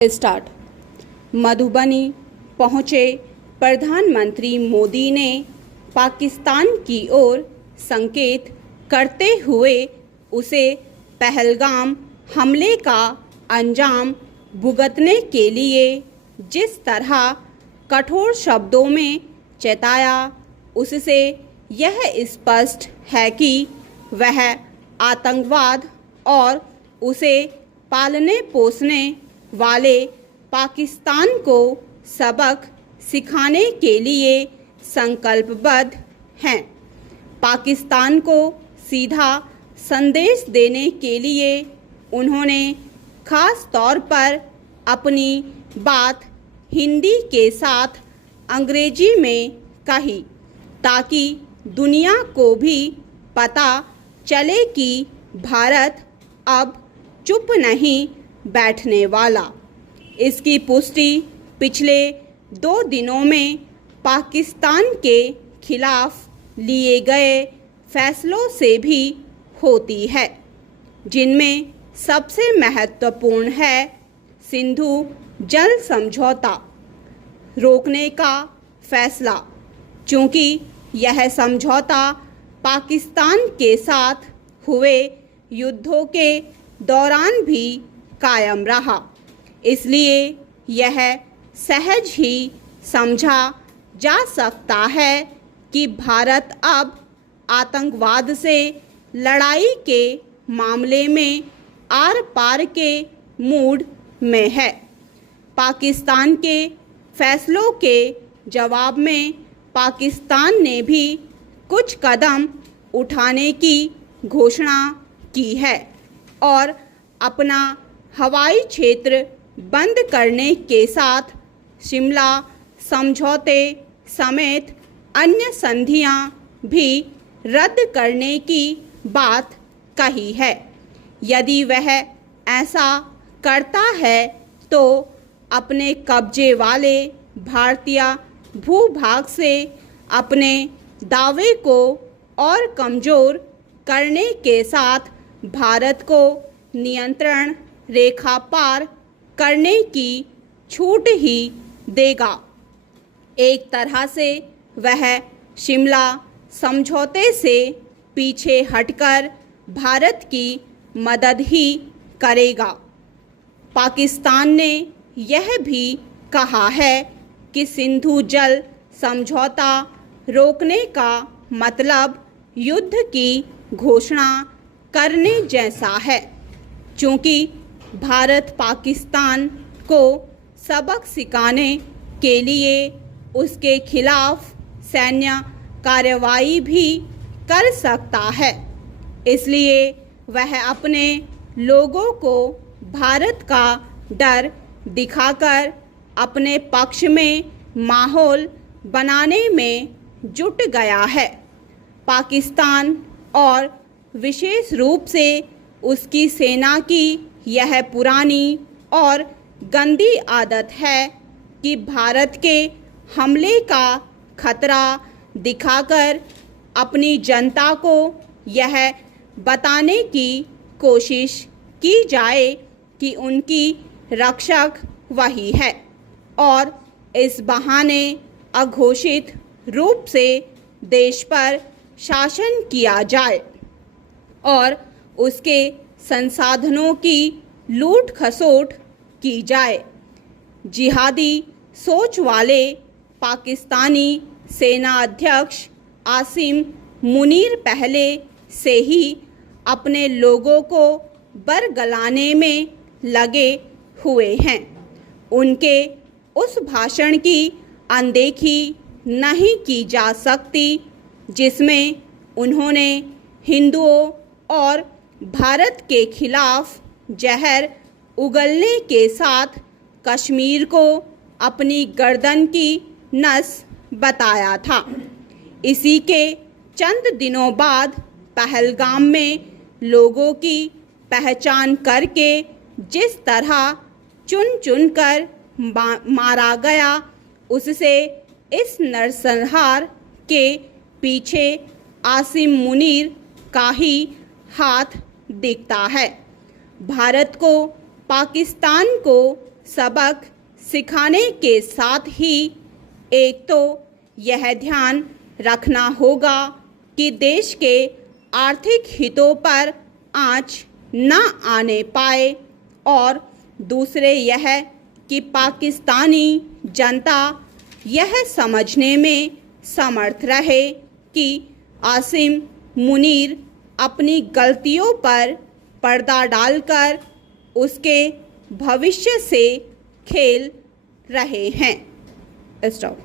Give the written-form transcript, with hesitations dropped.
Start. Madhubani पहुंचे प्रधानमंत्री मोदी ने पाकिस्तान की ओर संकेत करते हुए उसे पहलगाम हमले का अंजाम भुगतने के लिए जिस तरह कठोर शब्दों में चेताया, उससे यह स्पष्ट है कि वह आतंकवाद और उसे पालने पोसने वाले पाकिस्तान को सबक सिखाने के लिए संकल्पबद्ध हैं। पाकिस्तान को सीधा संदेश देने के लिए उन्होंने खास तौर पर अपनी बात हिंदी के साथ अंग्रेजी में कही, ताकि दुनिया को भी पता चले कि भारत अब चुप नहीं बैठने वाला। इसकी पुष्टि पिछले 2 दिनों में पाकिस्तान के खिलाफ लिए गए फैसलों से भी होती है, जिनमें सबसे महत्वपूर्ण है सिंधु जल समझौता रोकने का फैसला, चूँकि यह समझौता पाकिस्तान के साथ हुए युद्धों के दौरान भी कायम रहा। इसलिए यह सहज ही समझा जा सकता है कि भारत अब आतंकवाद से लड़ाई के मामले में आर पार के मूड में है। पाकिस्तान के फैसलों के जवाब में पाकिस्तान ने भी कुछ कदम उठाने की घोषणा की है और अपना हवाई क्षेत्र बंद करने के साथ शिमला समझौते समेत अन्य संधियां भी रद्द करने की बात कही है। यदि वह ऐसा करता है तो अपने कब्जे वाले भारतीय भूभाग से अपने दावे को और कमज़ोर करने के साथ भारत को नियंत्रण रेखा पार करने की छूट ही देगा। एक तरह से वह शिमला समझौते से पीछे हटकर भारत की मदद ही करेगा। पाकिस्तान ने यह भी कहा है कि सिंधु जल समझौता रोकने का मतलब युद्ध की घोषणा करने जैसा है, चूँकि भारत पाकिस्तान को सबक सिखाने के लिए उसके खिलाफ सैन्य कार्रवाई भी कर सकता है। इसलिए वह अपने लोगों को भारत का डर दिखाकर अपने पक्ष में माहौल बनाने में जुट गया है। पाकिस्तान और विशेष रूप से उसकी सेना की यह पुरानी और गंदी आदत है कि भारत के हमले का खतरा दिखाकर अपनी जनता को यह बताने की कोशिश की जाए कि उनकी रक्षक वही है और इस बहाने अघोषित रूप से देश पर शासन किया जाए और उसके संसाधनों की लूट खसोट की जाए। जिहादी सोच वाले पाकिस्तानी सेना अध्यक्ष आसिम मुनीर पहले से ही अपने लोगों को बरगलाने में लगे हुए हैं। उनके उस भाषण की अनदेखी नहीं की जा सकती जिसमें उन्होंने हिंदुओं और भारत के खिलाफ जहर उगलने के साथ कश्मीर को अपनी गर्दन की नस बताया था। इसी के चंद दिनों बाद पहलगाम में लोगों की पहचान करके जिस तरह चुन चुन कर मारा गया, उससे इस नरसंहार के पीछे आसिम मुनीर का ही हाथ दिखता है। भारत को पाकिस्तान को सबक सिखाने के साथ ही एक तो यह ध्यान रखना होगा कि देश के आर्थिक हितों पर आंच न आने पाए और दूसरे यह कि पाकिस्तानी जनता यह समझने में समर्थ रहे कि आसिम मुनीर अपनी गलतियों पर पर्दा डालकर उसके भविष्य से खेल रहे हैं। स्टॉप।